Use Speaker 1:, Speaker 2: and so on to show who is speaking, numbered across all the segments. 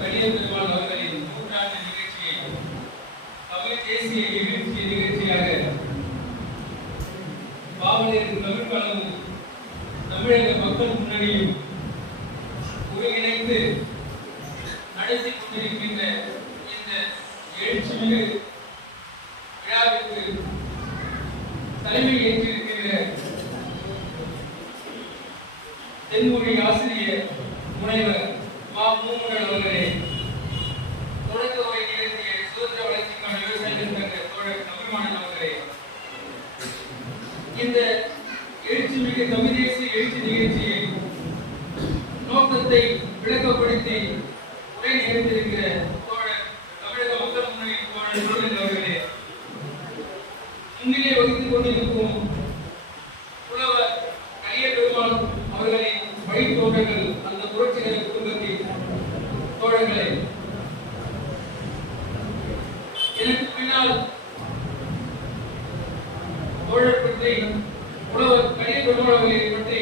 Speaker 1: பெரிய பெருமாள் அவர்களின் நூற்றாண்டு நிகழ்ச்சியை தமிழ் தேசிய நிகழ்ச்சி நிகழ்ச்சியாக பாவலரின் தமிழ் தமிழக மக்கள் முன்னணியும் ஒருங்கிணைந்து நடத்தி கொண்டிருக்கின்ற இந்த எழுச்சிமிகு விழாவிற்கு தலைமை ஏற்றிருக்கின்ற தென்மொழி ஆசிரியர் முனைவர் மா மூமுடன் அவர்களே தொடக்க உரை சுதந்திர வளர்ச்சிக்கான விவசாயிகள் சங்க தோழர் அவர்களே. இந்த எழுச்சி மிகு தமிழ் எழுச்சி நிகழ்ச்சியை நோக்கத்தை விளக்கப்படுத்தி உரை நிகழ்த்தியிருக்கிற தோழர் தமிழக மக்கள் முன்னணி தோழர் சூழல் அவர்களே முன்னிலை வகித்துக் கொண்டிருக்கும் புலவர் கரிய பெருமாள் அவர்களின் வழித்தோன்றல்கள் அந்த புரட்சிகர குடும்பத்தின் தோழர்களே எனக்கு பின்னால் தோழர் பற்றி புலவர் கரிய பெருமாள் பற்றி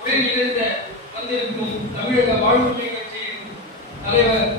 Speaker 1: உரை வந்திருக்கும் தமிழக வாழ்வுரிமை கட்சியின் தலைவர்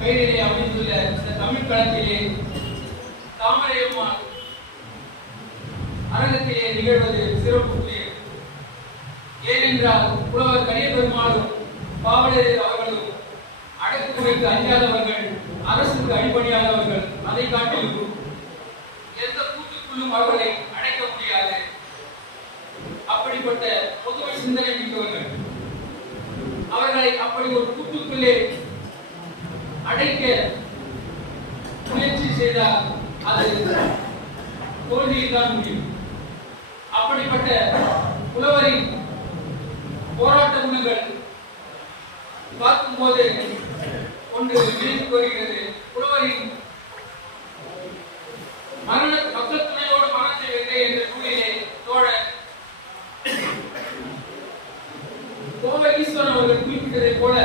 Speaker 1: பெயரிலே அமைந்துள்ள இந்த தமிழ் களத்திலே தாமரையம்மாள் அரங்கத்திலே நிகழ்வது சிறப்புக்குரியது ஏனென்றால் புலவர் கரிய பெருமாளும் பாவலர் அவர்களும் அடக்குமுறைக்கு அஞ்சாதவர்கள் அரசுக்கு அடிபணியாதவர்கள் அதை காட்டிலும் எந்த கூட்டுக்குள்ளும் அவர்களை அடைக்க முடியாது. அப்படிப்பட்ட பொதுவை சிந்தனை மிக்கவர்கள். அவர்களை அப்படி ஒரு கூட்டுக்குள்ளே அடைக்க முயற்சி செய்தால் அது தோல்வியில் தான் முடியும். அப்படிப்பட்ட புலவரின் போராட்ட குணங்கள் பார்க்கும்போது ஒன்று நினைவுக்கு வருகிறது. புலவரின் மரண மக்கள் துணையோடு மரணத்தை வென்றே என்ற நூலிலே தோழர் கோவை ஈஸ்வரன் அவர்கள் குறிப்பிட்டதைப் போல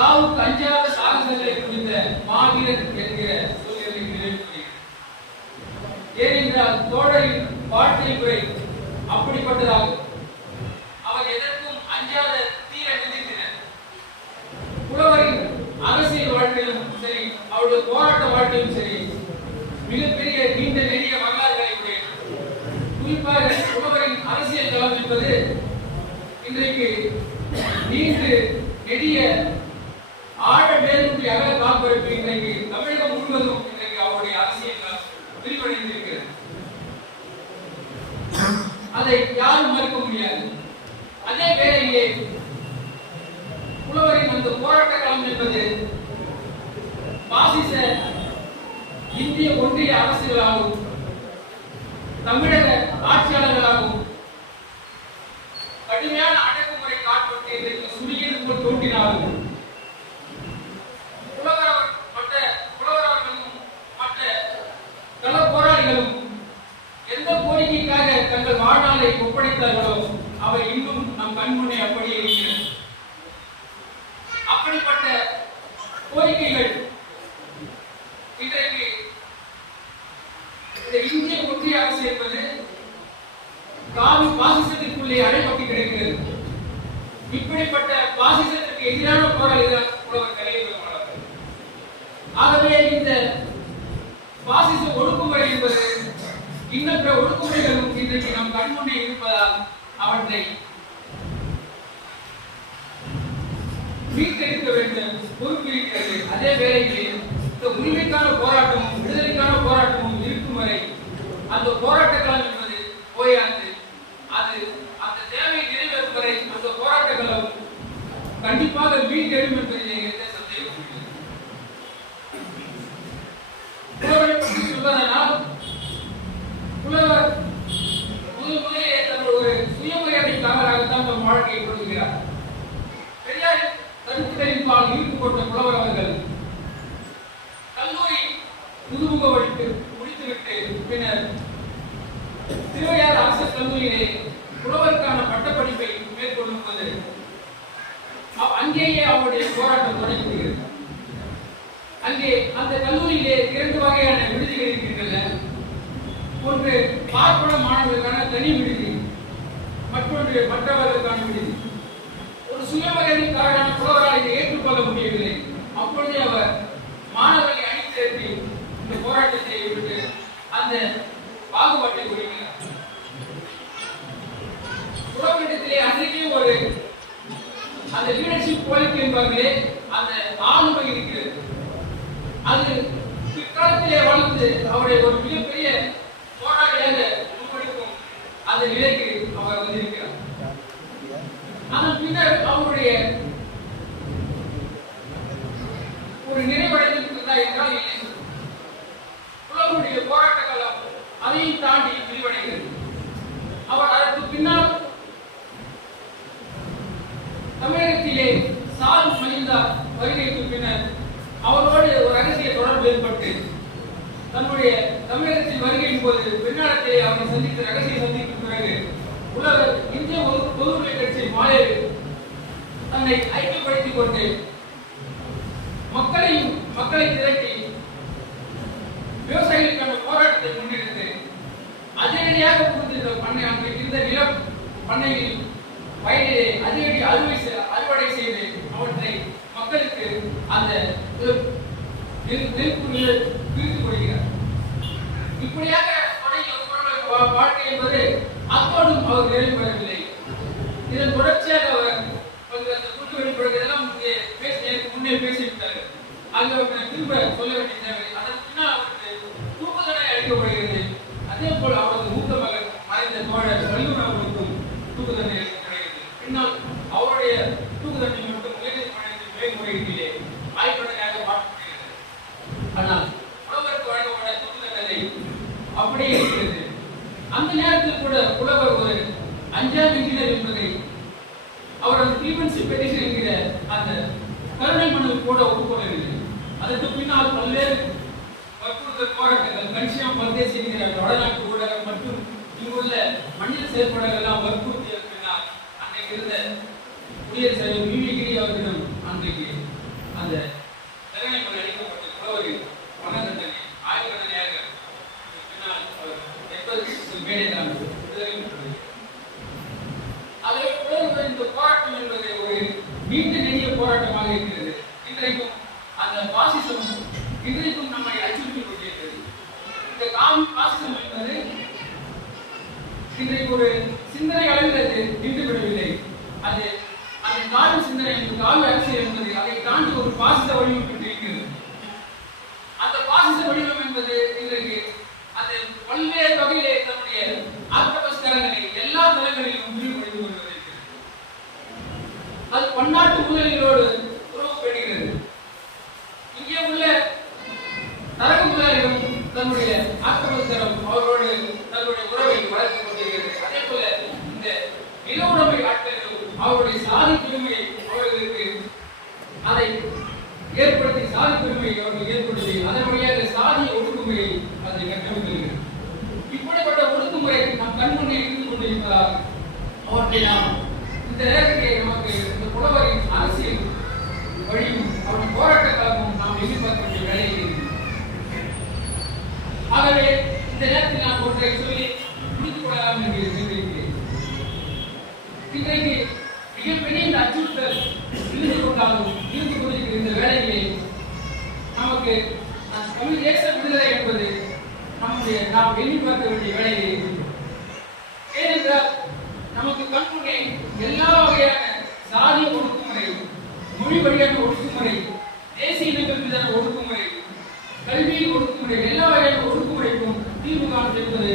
Speaker 1: சாவுக்கு அஞ்சாத சாகசங்களை குறித்த மாவீரன் என்கிற சூழ்நிலை நினைவுகிறேன் ஏனென்றால் தோழரின் வாழ்க்கை முறை அப்படிப்பட்டதாகும் அவர் எதற்கும் அஞ்சாத தீர நினைத்தினர் புலவரின் அரசியல் வாழ்க்கையிலும் சரி அவருடைய போராட்ட வாழ்க்கையிலும் சரி மிகப்பெரிய நீண்ட நெடிய வரலாறுகளை உடையது குறிப்பாக புலவரின் அரசியல் களம் என்பது இன்றைக்கு நீண்டு நெடிய ஆழ மேலுண்டி அகல இன்றைக்கு தமிழகம் முழுவதும் இன்றைக்கு அவருடைய அரசியல் விரிவடைந்திருக்கிறது. அதை யாரும் மறுக்க முடியாது. அதே வேளையிலே புலவரின் அந்த போராட்ட களம் என்பது பாசிச இந்திய ஒன்றிய அரசுகளாகவும் தமிழக ஆட்சியாளர்களாகவும் கடுமையான அடக்குமுறை காட்பட்டு இன்றைக்கு சுடியது போல் தோன்றினாலும் புலவர் அவர்- மற்ற புலவர் அவர்களும் மற்ற கள போராளிகளும் எந்த கோரிக்கைக்காக தங்கள் வாழ்நாளை ஒப்படைத்தார்களோ அவை இன்னும் நம் கண்முன்னே அப்படியே இருக்கிறது அப்படிப்பட்ட கோரிக்கைகள் இன்றைக்கு இந்த இந்திய ஒன்றிய அரசு என்பது காவி பாசிசத்திற்குள்ளே அடைபட்டு கிடக்கிறது. இப்படிப்பட்ட பாசிசத்திற்கு எதிரான போராளி புலவர் கலிய ஆகவே இந்த பாசிச ஒடுக்குமுறை என்பது இன்னற்ற ஒடுக்குமுறைகளும் இன்றைக்கு நம் கண்முன்னே இருப்பதால் அவற்றை மீட்டெடுக்க வேண்டும் பொறுப்பு இருக்கிறது அதே வேளையில் இந்த உரிமைக்கான போராட்டமும் விடுதலைக்கான போராட்டமும் இருக்கும் வரை அந்த போராட்ட களம் என்பது போயாது அது அந்த தேவை நிறைவேறும் வரை அந்த போராட்ட களம் கண்டிப்பாக மீண்டும் என்பது அங்கேயே அவருடைய போராட்டம் தொடங்கிவிடுகிறது அங்கே அந்த கல்லூரியிலே இரண்டு வகையான விடுதிகள் இருக்கின்றன. ஒன்று பார்ப்பன மாணவர்களுக்கான தனி விடுதி மற்றொன்று மற்றவர்களுக்கான விடுதி. ஒரு சுயமரியாதைக்காரரான புலவரால் இதை ஏற்றுக்கொள்ள முடியவில்லை. அப்பொழுதே அவர் மாணவர்களை அணிதிரட்டி இந்த போராட்டத்தை விட்டு அந்த பாகுபாட்டை ஒழிக்கிறார் புலவரிடத்திலே அன்றைக்கே ஒரு அந்த லீடர்ஷிப் குவாலிட்டி என்பார்களே அந்த ஆளுமை இருக்கிறது. அது பிற்காலத்திலே வளர்ந்து அவருடைய ஒரு மிகப்பெரிய போராளியாக உருவெடுக்கும் அந்த நிலைக்கு அவர் வந்திருக்கிறார். அதன் பின்னர் அவருடைய ஒரு நிறைவடைந்திருக்கிறதா என்றால் இல்லை புலவருடைய போராட்ட காலம் அதையும் தாண்டி விரிவடைகிறது அவர் அதற்கு பின்னால் தமிழகத்திலே சால் மணிந்தா வருகைக்கு பின்னர் அவரோடு ஒரு ரகசிய தொடர்பு ஏற்பட்டு தன்னுடைய இப்போது வருகையின் அவரை சந்தித்து ரகசிய சந்திக்கு பிறகு உலக இந்திய ஒரு பொதுவுரிமை கட்சி மாலையில் தன்னை ஐக்கியப்படுத்திக் கொண்டு மக்களையும் மக்களை திரட்டி விவசாயிகளுக்கான போராட்டத்தை முன்னெடுத்து அதிரடியாக கொடுத்திருந்த பண்ணை அன்றைக்கு இருந்த நிலம் பண்ணையில் வயலிலே அதிரடி அறுவை அறுவடை செய்து அவற்றை மக்களுக்கு அந்த நெல்- நெல் நெல்புரியை பிரித்து இப்படியாக தொடங்கிய வாழ்க்கை என்பது அப்போதும் அவர் நிறைவு இதன் தொடர்ச்சியாக அவர் கூட்டு வெளிப்படுகிறதெல்லாம் முன்னே பேசிவிட்டார்கள். ஆகியவற்றை திரும்ப சொல்ல வேண்டிய தேவை அதன் பின்னால் அவருக்கு தூக்கு தண்டனை அளிக்கப்படுகிறது அதே போல் அவரது மூத்த மகன் மறைந்த தோழர் வள்ளுவர் அவர்களுக்கும் தூக்கு தண்டனை அளிக்கப்படுகிறது பின்னால் அவருடைய தூக்கு தண்டனை மட்டும் உயர்நீதிமன்றத்தில் மேல்முறையீட்டிலே ஆய்வுடனாக மாற்றப்படுகிறது ஆனால் புலவருக்கு வழங்கப்பட்ட தூக்கு தண்டனை அப்படியே இருக்கிறது அந்த நேரத்தில் கூட புலவர் ஒரு அஞ்சாம் இன்ஜினியர் என்பதை அவரது கிளீமன்சி பெட்டிஷன் என்கிற அந்த கருணை மனுவில் கூட ஒப்புக்கொள்ளவில்லை. அதற்கு பின்னால் பல்வேறு வற்புறுத்தல் போராட்டங்கள் கன்சியம் பர்தேசி என்கிற வடநாட்டு ஊடகம் மற்றும் இங்குள்ள மண்ணில் செயல்படங்கள் எல்லாம் வற்புறுத்திய பின்னால் அன்றைக்கு இருந்த குடியரசு தலைவர் வி. அவர்களிடம் அன்றைக்கு அந்த கருணை மனு அளிக்கப்பட்ட புலவரின் மன தண்டனை ஆய்வு தண்டனையாக பின்னால் அவர் எப்போது மேடைதான் விடுதலை அதை போல இந்த போராட்டம் என்பதை ஒரு கிடைக்கும் அந்த பாசிசம் இன்றைக்கும் நம்மை அச்சுறுத்திக் கொண்டிருக்கிறது. இந்த காமி பாசிசம் என்பது இன்றைக்கு ஒரு சிந்தனை அளவில் அது நின்று விடவில்லை அது அதை காவி சிந்தனை என்பது காவி அரசியல் என்பது அதை தாண்டி ஒரு பாசிச வடிவம் பெற்றிருக்கிறது அந்த பாசிச வடிவம் என்பது இன்றைக்கு அது பல்வேறு வகையிலே தன்னுடைய ஆக்டோபஸ் தரங்களை எல்லா தளங்களிலும் விரிவுபடுத்திக் கொண்டு வருகிறது அது பன்னாட்டு முதலீடோடு உறவு பெறுகிறது இங்கே உள்ள தரகு முதலாளிகளும் தன்னுடைய ஆக்டோபஸ் தரம் அவர்களோடு தன்னுடைய உறவை வளர்த்துக் கொண்டிருக்கிறது அதே போல இந்த நில உடைமை ஆட்களும் அவருடைய சாதி பெருமையை அவர்களுக்கு அதை ஏற்படுத்தி சாதி பெருமையை அவர்கள் ஏற்படுத்தி அதன் வழியாக சாதிய ஒடுக்குமுறையை அதை கட்டமைக்கிறது இப்படிப்பட்ட ஒடுக்குமுறை நம் கண்முன்னே இருந்து கொண்டிருப்பதால் அவற்றை நாம் இந்த நேரத்திலே நமக்கு இந்த புலவரின் அரசியல் வழியும் அவருடைய போராட்ட காலமும் நாம் எதிர்பார்க்க வேண்டிய வேலையில் இருக்கிறது. ஆகவே இந்த நேரத்தில் நான் ஒன்றை சொல்லி முடித்துக் கொள்ளலாம் என்று இன்றைக்கு மிகப்பெரிய இந்த அச்சுறுத்தல் இருந்து கொண்டாலும் இருந்து கொண்டிருக்கிற இந்த வேலையிலே நமக்கு தமிழ் தேச விடுதலை என்பது நம்முடைய நாம் எண்ணி பார்க்க வேண்டிய வேலையிலே இருக்கிறோம் ஏனென்றால் நமக்கு கண்முன்னே எல்லா வகையான சாதிய ஒடுக்குமுறை மொழி வழியான ஒடுக்குமுறை தேசிய இனங்கள் மீதான ஒடுக்குமுறை கல்வியில் ஒடுக்குமுறை எல்லா வகையான ஒடுக்குமுறைக்கும் தீர்வு காண்பது என்பது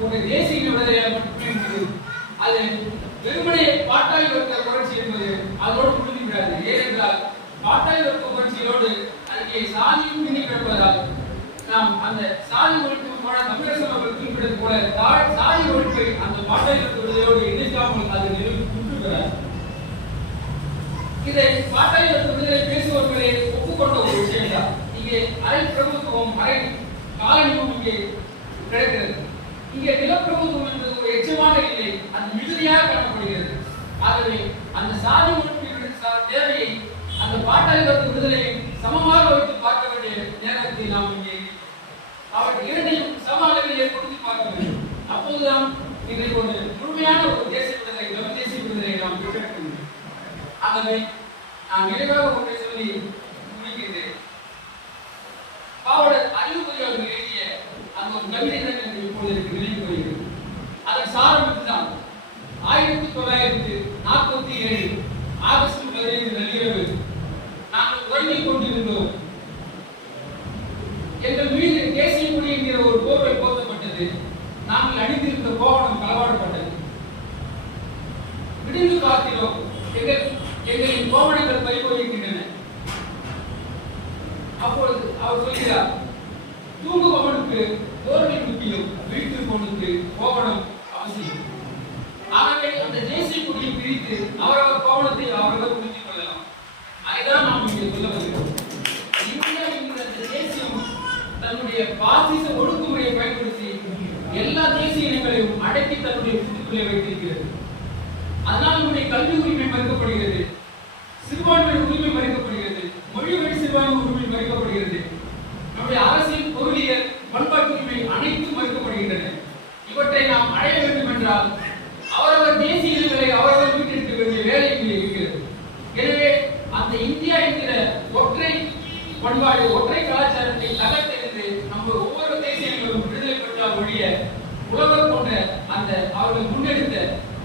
Speaker 1: ஒரு தேசிய இன விடுதலையாக மட்டுமே என்பது அது வெறுமனே பாட்டாளி வர்க்க புரட்சி என்பது அதோடு முடிந்து விடாது ஏனென்றால் பாட்டாளி வர்க்க புரட்சியோடு அங்கே சாதியும் பின்னி நாம் அந்த சாதி ஒழிப்பு போல தமிழரசு அவர்கள் குறிப்பிட்டது போல சாதி ஒழிப்பை அந்த பாட்டாளி வர்க்க விடுதலையோடு இணைக்காமல் அது நிறுத்துகிறார் இதை பாட்டாளி வர்க்க விடுதலை பேசுபவர்களே ஒப்புக்கொண்ட ஒரு விஷயம்தான். இங்கே அரை பிரபுத்துவம் அரை காலனியும் இங்கே கிடைக்கிறது. இங்கே நிலப்பிரபுத்துவம் என்பது ஒரு எச்சமாக இல்லை அது மிகுதியாக காணப்படுகிறது. ஆகவே அந்த சாதி பாட்டாளி வர்க்க விடுதலையை சமமாக வைத்து பார்க்க வேண்டிய நேரத்தில் நாம் இங்கே அவற்றை இரண்டையும் சம அளவிலே பொருத்தி பார்க்க வேண்டும். அப்போதுதான் இன்றைக்கு ஒரு முழுமையான ஒரு தேசிய விடுதலை தமிழ் தேசிய விடுதலை நாம் பெற்றெடுக்க முடியும். ஆகவே நான் நிறைவாக ஒன்றை சொல்லி முடிக்கின்றேன் பாவலர் அறிவுரை அவர்கள் எழுதிய அந்த ஒரு கவிதை தான் எனக்கு இப்போது எனக்கு நினைவு வருகிறது. அதன் சாரம் இதுதான். ஆயிரத்தி தொள்ளாயிரத்தி நாற்பத்தி ஏழு ஆகஸ்ட் எங்களின் கோவணங்கள் பறிபோயிருக்கின்றன. அப்பொழுது அவர் சொல்கிறார் தூங்குபவனுக்கு தோரணை முக்கியம் விழித்திருப்பவனுக்கு கோவணம் அவசியம். ஆகவே அந்த தேசிய கொடியை பிரித்து அவரவர் கோவணத்தை அவரவர் புரிந்து கொள்ளலாம். அதுதான் நாம் இங்கே சொல்ல வருகிறோம் இந்தியா என்கிற அந்த தேசியம் தன்னுடைய பாசிச ஒடுக்குமுறையை பயன்படுத்தி எல்லா தேசிய இனங்களையும் அடக்கி தன்னுடைய புதுக்குள்ளே வைத்திருக்கிறது. அதனால் நம்முடைய கல்வி உரிமை மறுக்கப்படுகிறது சிறுபான்மையினர் உரிமை மறுக்கப்படுகிறது மொழி வழி சிறுபான்மை உரிமை மறுக்கப்படுகிறது நம்முடைய அரசியல் பொருளியல் பண்பாட்டு உரிமை அனைத்தும் மறுக்கப்படுகின்றன இவற்றை நாம் அடைய வேண்டும் என்றால் அவரவர் தேசிய இனங்களை அவரவர் மீட்டெடுக்க வேண்டிய வேலை இங்கே இருக்கிறது எனவே அந்த இந்தியா என்கிற ஒற்றை பண்பாடு ஒற்றை கலாச்சாரத்தை தகர்த்தெடுத்து நம்ம ஒவ்வொரு தேசியங்களும் விடுதலை பெற்றால் ஒழிய உலகம் கொண்ட அந்த அவர்கள் முன்னெடுத்த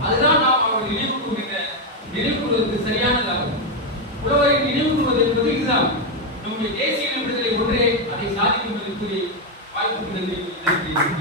Speaker 1: அதுதான் நாம் அவர்கள் நினைவு கூறுகிற நினைவு கூறுவதற்கு சரியானதாகும். உழவரை நினைவு கூறுவது என்பது இதுதான். நம்முடைய தேசிய விடுதலை ஒன்றே அதை சாதிக்கும் என்பதற்கு வாய்ப்பு